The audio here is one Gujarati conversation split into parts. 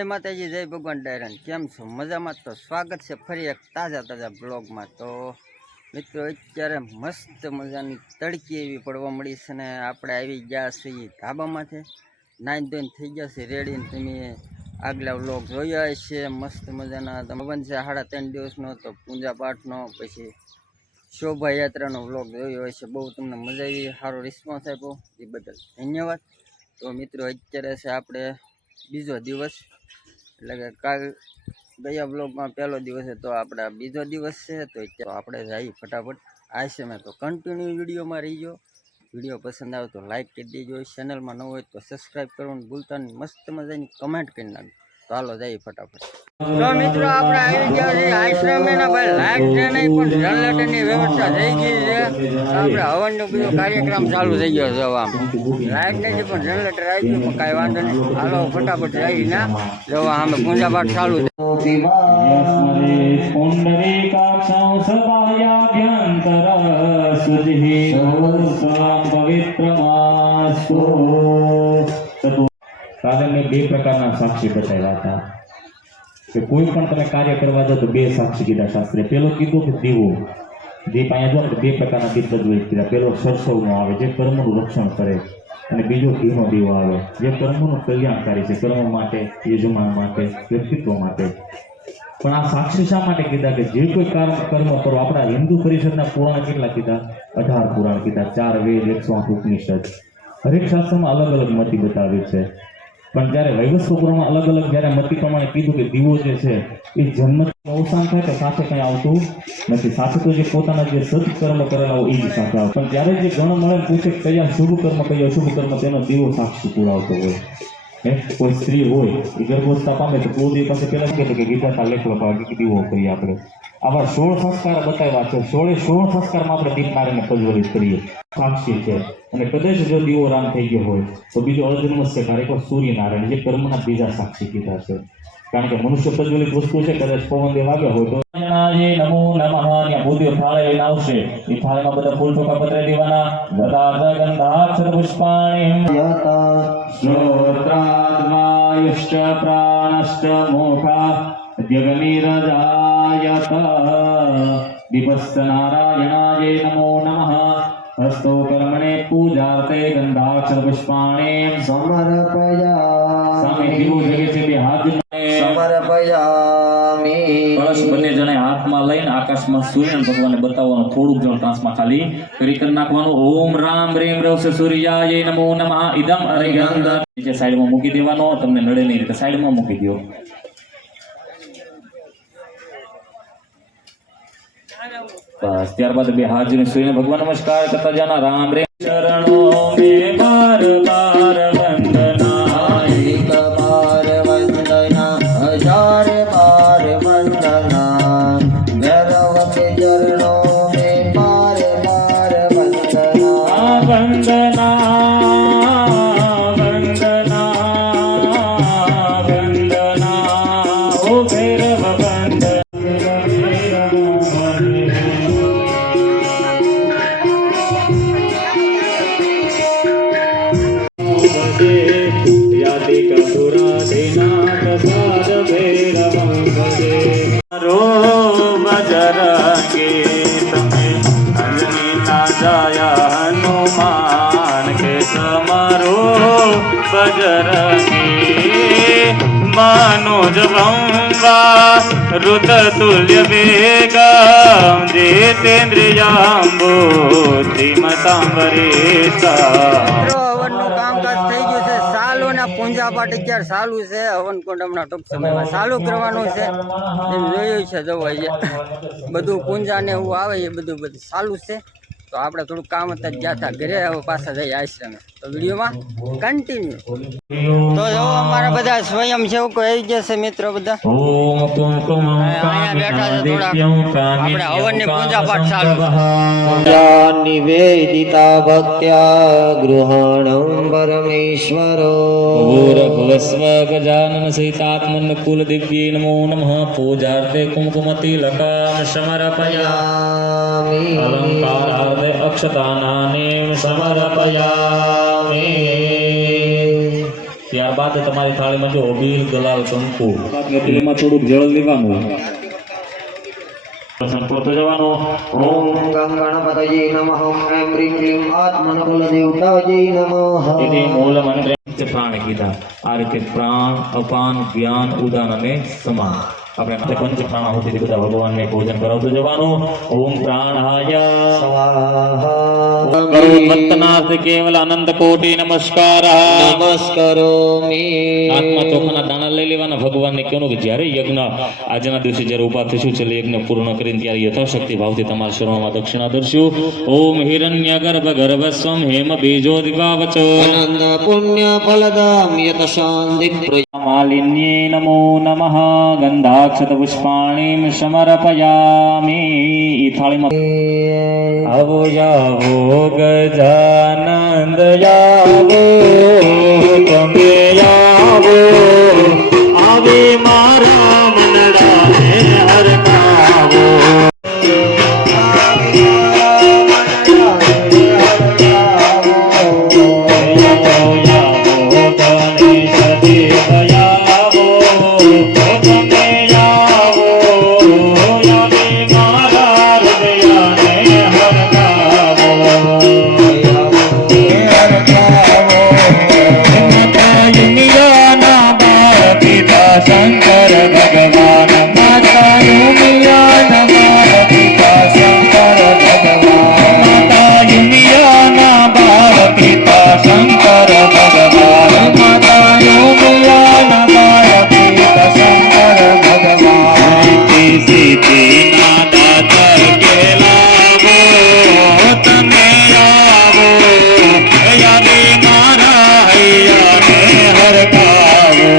जय माताजी जय भगवान डायरन केम छो मजामां। तो स्वागत है फरी एक ताजा ब्लॉग में। तो मित्रों अत्यारे मस्त मजानी तड़की एवी पड़वा मळी छे ने आपणे आवी गया छीए ढाबामांथी नाई धोईने थई गया छे रेडी ने तमे आगला व्लॉग जोया हशे। मस्त मजाना भवन छे 3.5 दिवसनो तो पूजा पाठनो पछी शोभायात्रानो व्लॉग जोयो हशे। बहु तमने मजा आई, सारो रिस्पोन्स आप्यो ए बदल धन्यवाद। तो मित्रों अत्यारे छे आपणे बीजो दिवस એટલે કે કાલ ગયા બ્લોગમાં પહેલો દિવસ છે, તો આપણે બીજો દિવસ છે। તો આપણે જઈ ફટાફટ આશ્રમે। તો કન્ટિન્યુ વિડીયોમાં રહીજો। વિડીયો પસંદ આવે તો લાઈક કરી દેજો, ચેનલમાં ન હોય તો સબસ્ક્રાઈબ કરવાનું ભૂલતા નહીં, મસ્ત મજાની કમેન્ટ કરી નાખજો। તો હાલો જઈએ ફટાફટ। તો મિત્રો આપણે આવી ગયા છે આશ્રમે ના ભાઈ, લાઈટ છે નહીં પણ જનરેટરની વ્યવસ્થા થઈ ગઈ છે। આપણે હવનનો બીજો કાર્યક્રમ ચાલુ થઈ ગયો છે। આમ લાઈટ નથી પણ જનરેટર આવી ગયું, પણ કાંઈ વાંધો નહીં, હાલો ફટાફટ જઈ ના જવા આમે પૂજા પાઠ ચાલુ છે। કાલે મેં બે પ્રકારના સાક્ષી બતાવ્યા હતા કે કોઈ પણ તમે કાર્ય કરવા જાઓ તો બે સાક્ષી કીધા શાસ્ત્રે। પેલો કીધું કે દીવો, દીપ અહીંયા જો બે પ્રકારના દીપ પ્રજ્વલિત કીધા। પેલો સરસવનો આવે જે કર્મનું રક્ષણ કરે, અને બીજો ઘીનો દીવો આવે જે કર્મનું કલ્યાણકારી છે, કર્મ માટે, યજમાન માટે, વ્યક્તિત્વ માટે। પણ આ સાક્ષી શા માટે કીધા કે જે કોઈ કર્મ કરો। આપણા હિન્દુ પરિષદના પુરાણ કેટલા કીધા? 18 પુરાણ કીધા, 4 વેદ, 108 ઉપનિષદ। હરેક શાસ્ત્રમાં અલગ અલગ મતિ બતાવી છે। પણ જ્યારે વૈવસ્વ પુરાણમાં અલગ અલગ જ્યારે મતિ પ્રમાણે કીધું કે દીવો જે છે એ જન્મથી અવસાન થાય તો સાથે કંઈ આવતું નથી, સાથે તો જે પોતાના જે સત્કર્મ કરેલા હોય એ જ સાથે આવે। પણ ત્યારે જે ગણ મળે પૂછે કયા શુભ કર્મ કયા અશુભ કર્મ, તેનો દીવો સાક્ષી પુરાવતો હોય। કોઈ સ્ત્રી હોય એ ગર્ભવસ્થા પામે તો કુળદેવી પાસે પેલા કહે કે ગીતા લેખ લખાવા કે દીવો કરીએ આપણે। આવા 16 સંસ્કાર બતાવ્યા છે। 16 સંસ્કારમાં આપણે દીપ નારીને પ્રજ્વલિત કરીએ, સાક્ષી છે। અને કદાચ જો દીવો રામ થઈ ગયો હોય તો બીજો અર્જુન છે કાર્યકો સૂર્યનારાયણ જે કર્મના બીજા સાક્ષી કીધા છે। કારણ કે મનુષ્ય પ્રજ્વલિત વસ્તુ છે, કદાચ પવન દેવ આવ્યો હોય તો નમો નમઃ ત્યાં ભૂદેવ થાળે લઈને આવશે। એ થાળીમાં બધા ફૂલ ચોખા પતરાઈ દેવાના, ગંધા ગંધાક્ષર પુષ્પાણી શ્રોત્રાદ્વાયુશ્ચ પ્રાણશ્ચ મોખા દ્યગમીરજાયત દીપસ્ત નારાયણાય નમો નમઃ હસ્તો કર્મણે પૂજાર્થે ગંધાક્ષર પુષ્પાણી સમર્પયામિ। સામે દીવો જગે છે, બે હાથ સમર્પયામિ। કળશ બંને જણે હાથમાં લઈને આકાશમાં સૂર્ય ભગવાનને બતાવવાનું, થોડુંક જણ ટ્રાન્સમાં ખાલી કરી નાખવાનું। ઓમ રામ રીમ રવસ સૂર્યાય નમો નમઃ ઇદમ અરિગંધ નીચે સાઈડમાં મૂકી દેવાનો, તમને નડે નહીં રીતે સાઈડમાં મૂકી દો। બસ ત્યારબાદ બે હાથ જોઈને સૂર્ય ભગવાન નમસ્કાર કરતા જાના। રામ રે ચરણો મે બાર બાર વંદના, એક બાર વંદના, હજાર બાર વંદના, ભૈરવ કે ચરણો મે બાર બાર વંદના, વંદના વંદના વંદના ઓ ભૈરવ વંદના। हनुमान के समरो बजरंगी मनोज वंवा रुत तुल्य वेगम जितेन्द्रियाम्बुधिमतांबरेशा। હવનનું કામકાજ થઈ ગયું છે ચાલુ ને પૂજા પાઠ અત્યારે ચાલુ છે। હવન કુંડ હમણાં ટૂંક સમયમાં ચાલુ કરવાનું છે, એમ જોયું છે। જવાય બધું પૂજા ને એવું આવે એ બધું ચાલુ છે। તો આપણે થોડું કામ હતા ગયા હતા ઘરે, હવે પાછા જઈએ આશ્રમે। તો વિડીયોમાં કન્ટિન્યુ। તો જો અમારા બધા સ્વયંસેવકો આવી ગયા છે મિત્રો, બધા અહીંયા બેઠા છે। થોડા આપણે હવનની પૂજા પાઠ ચાલુ છે। નિવેદિતા ભક્ત્યા ગૃહાણં પરમેશ્વરો ભૂરભુવસ્વ ગજાનન સહિતાત્મન કુલ દિવ્યે નમો નમઃ પૂજાર્થે કુમકુમતિ લકામ સમર્પયામિ। અલંકારાર્થે અક્ષતાનાનેમ સમર્પયામિ। ત્યારબાદ બાદ તમારી થાળીમાં જો અબીલ ગલાલ કંકુ તેમાં થોડુંક જળ લેવાનું સંપૂર્ણ જવાનું ઓમ ગંગ ગણપતયે નમઃ ઓમ હ્રીં ક્લીં આત્મનકુલ દેવતાયે નમઃ તેથી મૂળ મંત્ર પ્રાણ કીધા આ રીતે પ્રાણ અપાન જ્ઞાન ઉદાન અને સમાન આપણે પંચ પ્રાણાહુતિથી બધા ભગવાનને ભોજન કરાવતું જવાનું ઓમ પ્રાણાય સ્વાહા કરોડવત્તનાથ કેવલ અનંત કોટી નમસ્કાર નમસ્કરોમિ આત્મા ચોખાના દાણા લઈ લેવાના ભગવાનને કહેવાનું કે જ્યારે યજ્ઞ આજના દિવસે જ્યારે ઉભા થઈશું છેલ્લે યજ્ઞ પૂર્ણ કરીને ત્યારે યથાશક્તિ ભાવથી તમારા શરણમાં દક્ષિણા ધરશું ઓમ હિરણ્ય ગર્ભ સ્વમ હેમ બીજોદિવાવચો અનંત પુણ્ય ફલદામ યત શાંતિ માલિન્યે નમો નમઃ ગંધાક્ષત પુષ્પાણીમ સમર્પયામિ ઈ થાળીમાં આવો જાવો ગજાનંદ જાવો તમે આવો આવે મારા મનડાને હરકાવો શંકર ભગવાન માતા યુમિયા નમઃ પિતા શંકર ભગવાન માતા યુમિયા બાળ પિતા શંકર ભગવાન માતા યુમિયા બાળ પિતા શંકર ભગવાન સીતિ ના દાતા કેલાવો તમે આવો યાદે મારા હૈયાને હરકાવો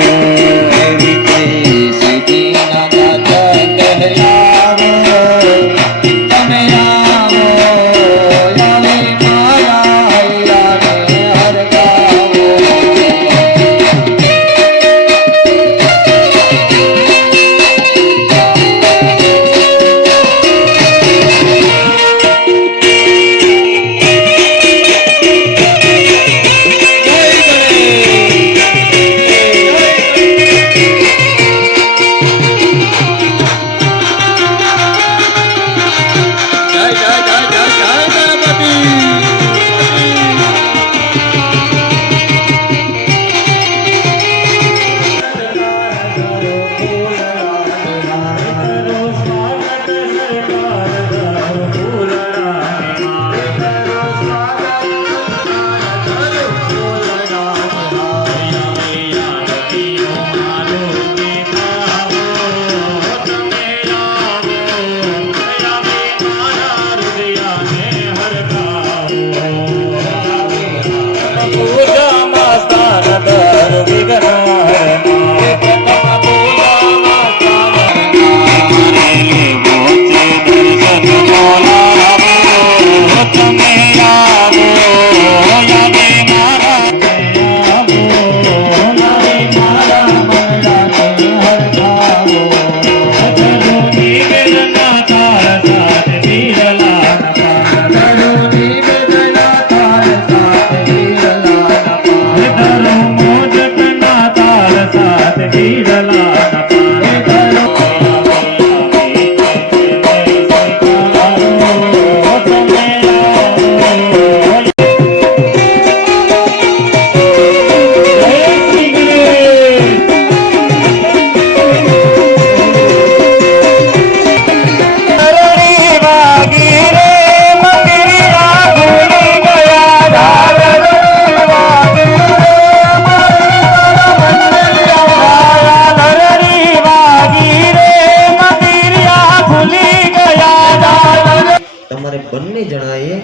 તમારે બંને જણાએ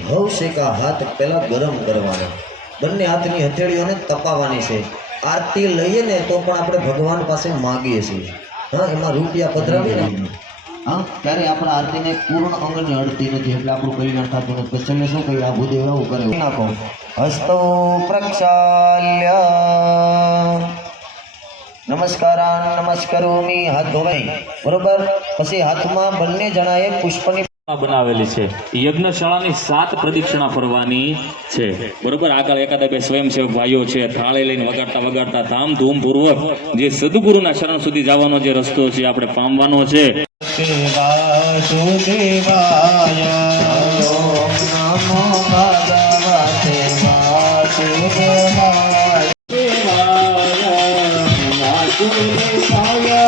હવશેકા હાથ પહેલા ગરમ કરવાના બંને હાથની હથેળીઓને તપાવવાની છે આરતી લઈએ ને તો પણ આપણે ભગવાન પાસે માગીએ છીએ હા એમાં રૂપિયા પધરાવીએ ને હા ત્યારે આપણા આરતીને પૂર્ણ અંગની અડતી નથી એટલે આપણું કલ્યાણ થતું નથી પછી તમે શું કહ્યું આ ભૂદેવ એવું કરે નાખો હસ્તો પ્રક્ષાલ્ય નમસ્કારાન નમસ્કરોમિ હાથ ધોવાય બરોબર પછી હાથમાં બંને જણાએ પુષ્પની બનાવેલી છે. યજ્ઞશાળાની 7 પ્રદક્ષિણા ફરવાની છે. બરોબર. આગળ એકાદા બે સ્વયંસેવક ભાઈઓ છે, થાળી લઈને વગાડતા વગાડતા ધામધૂમ પૂર્વક જે સદગુરુના શરણ સુધી જવાનો જે રસ્તો છે આપણે પામવાનો છે. વાસુદેવાય ઓમ નમો ભગવતે વાસુદેવાય વાસુદેવાય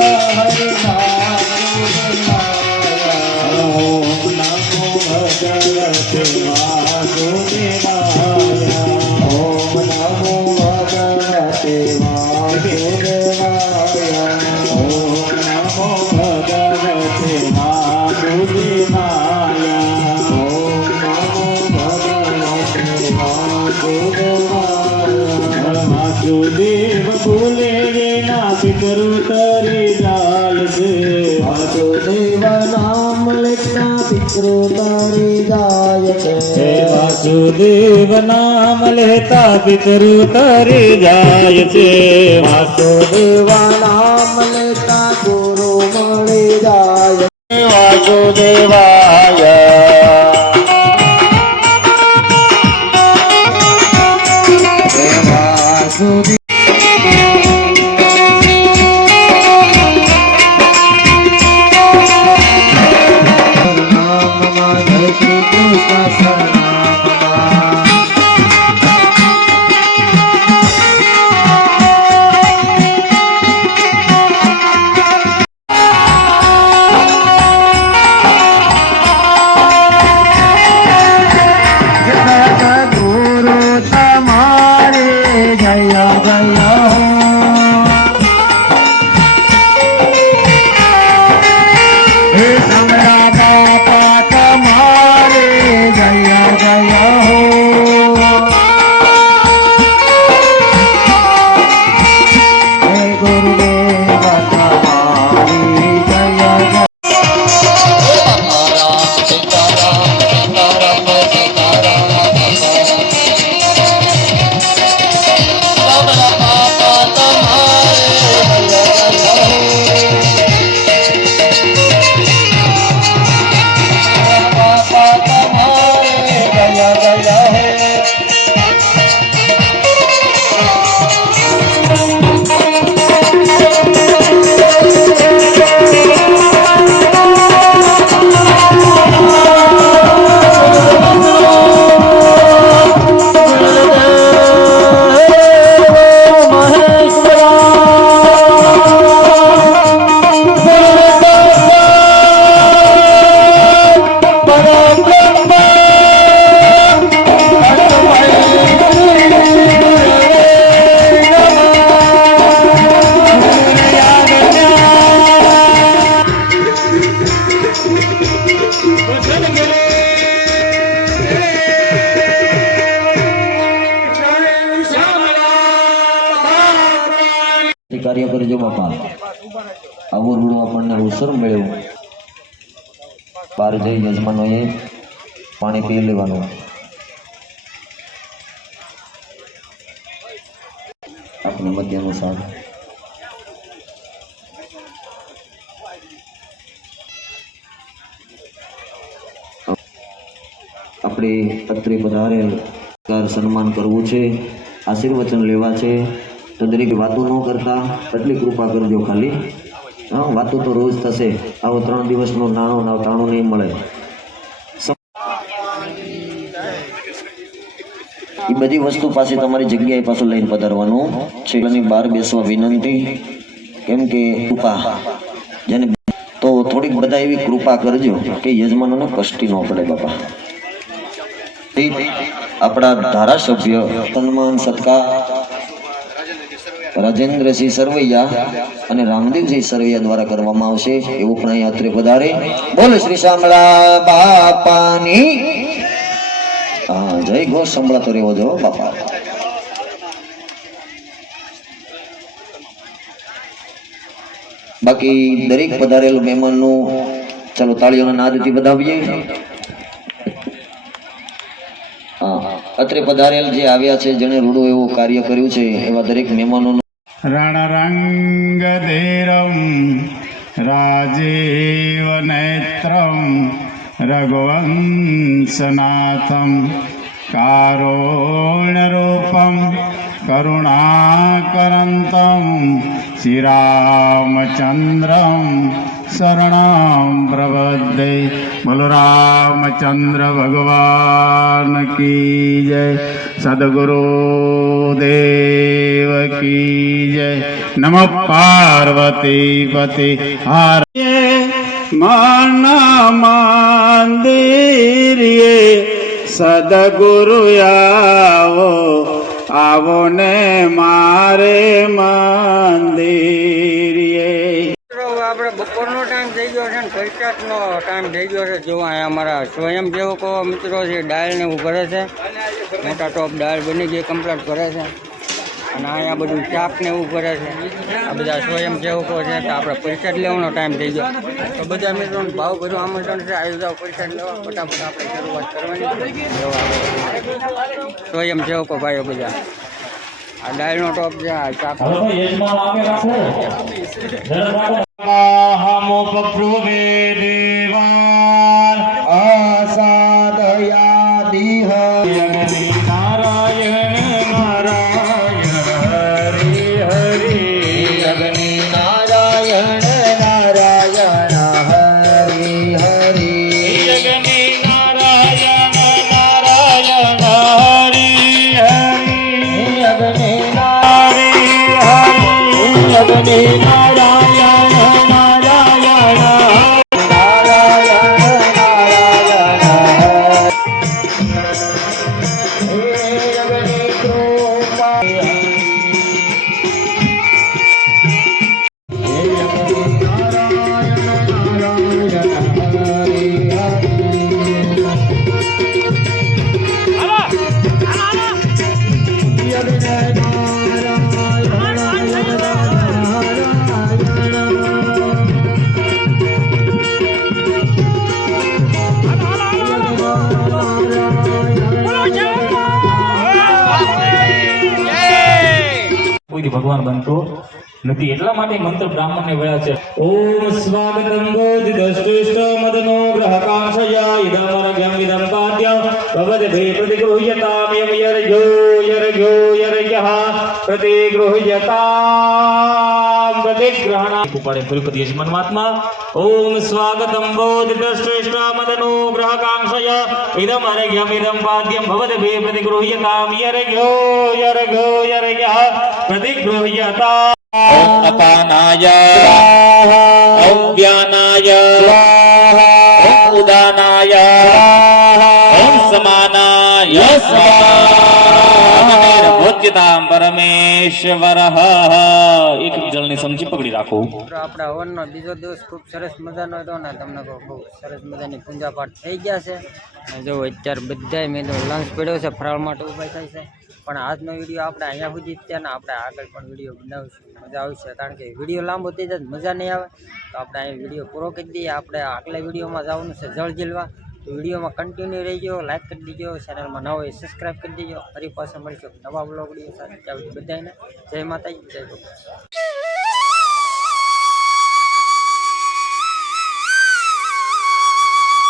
હરે વાસુદેવ બોલે રે ના પિતરુ તરી જાય છે. વાસુદેવ નામ લેતા પિતૃ તરી જાય છે. વાસુદેવ નામ લેતા પિતરુ તરી જાય છે. વાસુદેવ નામ લેતા ગુરુ મળી જાય. વાસુદેવાય વાસુદેવ નામમાં જય શ્રી કૃષ્ણ સરનામમાં. ગુરુ તમારે જય જય હે સમરા બાપા તમારે જય જય હે ગુરુદેવ તમારી જય જય. કાર્ય કરજો બાપા. આવો રૂડો આપણને અવસર મળ્યો. બહાર જઈ યજમાનોએ પાણી પી લેવાનું. આપણે મધ્યનું સાથ આપણે અત્રે પધારેલ સન્માન કરવું છે, આશીર્વચન લેવા છે. તો દરેક વાતો ન કરતા એટલી કૃપા કરજો ખાલી. હા, વાતો તો રોજ થશે. આવો 3 દિવસનો નાણો ના ટાણું નહીં મળે. એ બધી વસ્તુ પાછી તમારી જગ્યાએ પાછું લઈને પધારવાનું છે. બહાર બેસવા વિનંતી. કેમ કે કૃપા જેને તો થોડીક બધા એવી કૃપા કરજો કે યજમાનોને કષ્ટી ન પડે બાપા. આપણા ધારાસભ્ય સન્માન સત્કાર રાજેન્દ્રસિંહ સરવૈયા અને રામદેવસિંહ સરવૈયા દ્વારા કરવામાં આવશે. એવું પણ અહીં અત્રે પધારે. બોલ શ્રી શામળા બાપાની જય ઘોષ સંભળાતો રહેવો જો બાપા. બાકી દરેક પધારેલું મહેમાનનું ચાલો તાળીઓના નાદથી વધાવીએ. અત્રે પધારેલ જે આવ્યા છે, જેને રૂડું એવું કાર્ય કર્યું છે, એવા દરેક મહેમાનોનું रणरङ्गधीरं राजीवनेत्रं रघुवंशनाथं कारुण्यरूपं करुणाकरन्तं श्रीरामचन्द्रं शरणं प्रपद्ये। बोलो रामचंद्र भगवान की जय, सद्गुरु देव की जय। नमः पार्वती पति हर मन मंदिर सद्गुरु आवो आवो ने मारे मंदिर। મિત્રો આપણે બપોરનો ટાઈમ થઈ ગયો છે ને કલ્ચાટનો ટાઈમ થઈ ગયો છે. જોવા અહીંયા અમારા સ્વયંસેવકો મિત્રો છે દાળને એવું ભરે છે. મોટા ટોપ દાળ બની ગઈ કમ્પ્લીટ ભરે છે અને અહીંયા બધું ચાક ને એવું ભરે છે. આ બધા સ્વયંસેવકો છે તો આપણે પરિષદ લેવાનો ટાઈમ થઈ ગયો તો બધા મિત્રોને ભાવ ભર્યું આમંત્રણ છે. આવી જાઓ પરિષદ લેવા, ફટાફટ આપણે શરૂઆત કરવાની. સ્વયંસેવકો ભાઈઓ બધા આ દાળનો ટોપ છે, આ ચાક હવે ભાઈ યજમાન આગે રાખો हमोपब्रुवे देवान् આસાદયાદિહ नारायण नारायण हरि हरि અગ્નિ નારાયણ નારાયણ હરિ હરિ अग्नि नारायण नारायण हरि हरि અગ્નિ हरि हरि અગ્નિ नारायण नारायण કોઈ ભગવાન બનતો નથી. એટલા માટે મંત્ર બ્રાહ્મણને વયા છે. ઓમ સ્વાગતં બોધિ દષ્ટિષ્ટ મદનો ગ્રહકાશયા ઇદમરગ્યમ ઇદમ પાદ્યમ ભવતે ભે પ્રતિગૃહ્યતામ યમ યરગ્યઃ પ્રતિગૃહ્યતામ પ્રતિગ્રહણા ઉપાડે ફરીપતિ યજમાન મહાત્મા. ઓમ સ્વાગતં બોધિ દષ્ટિષ્ટ મદનો ગ્રહકાશયા ઇદમરગ્યમ ઇદમ પાદ્યમ ભવતે ભે પ્રતિગૃહ્યતામ યરગ્યઃ પ્રતિગૃહ્યતામ. ओम अपानाय ओम व्यानाय ओम उदानाय ओम समानाय स्वाहा भोज्यताम परमेश्वर. એક જળને સમજી પકડી રાખો. આપણા હવનનો બીજો દિવસ ખૂબ સરસ મજાનો હતો ને તમને બહુ સરસ મજાની પૂજા પાઠ થઈ ગયા છે. અને જો અત્યારે બધાય મેં લંચ પડ્યો છે, ફરાળ માટે ઊભા થાય છે. પણ આજનો વિડીયો આપણે અહીંયા સુધી જ છે ને આપણે આગળ પણ વિડીયો બનાવીશું, મજા આવશે. કારણ કે વિડીયો લાંબો થઈ જાય મજા નહીં આવે તો આપણે અહીંયા વિડીયો પૂરો કરી દઈએ. આપણે આગલા વિડીયોમાં જવાનું છે જળ ઝીલવા. તો વિડીયોમાં કન્ટિન્યુ રહીજો, લાઈક કરી દીજો, ચેનલમાં નવો હોય સબસ્ક્રાઈબ કરી દીજો. ફરી પાછા મળીશું નવા બ્લોગ વિડીયો સાથે. ત્યાં બધાને જય માતાજી, જય ભગવાન.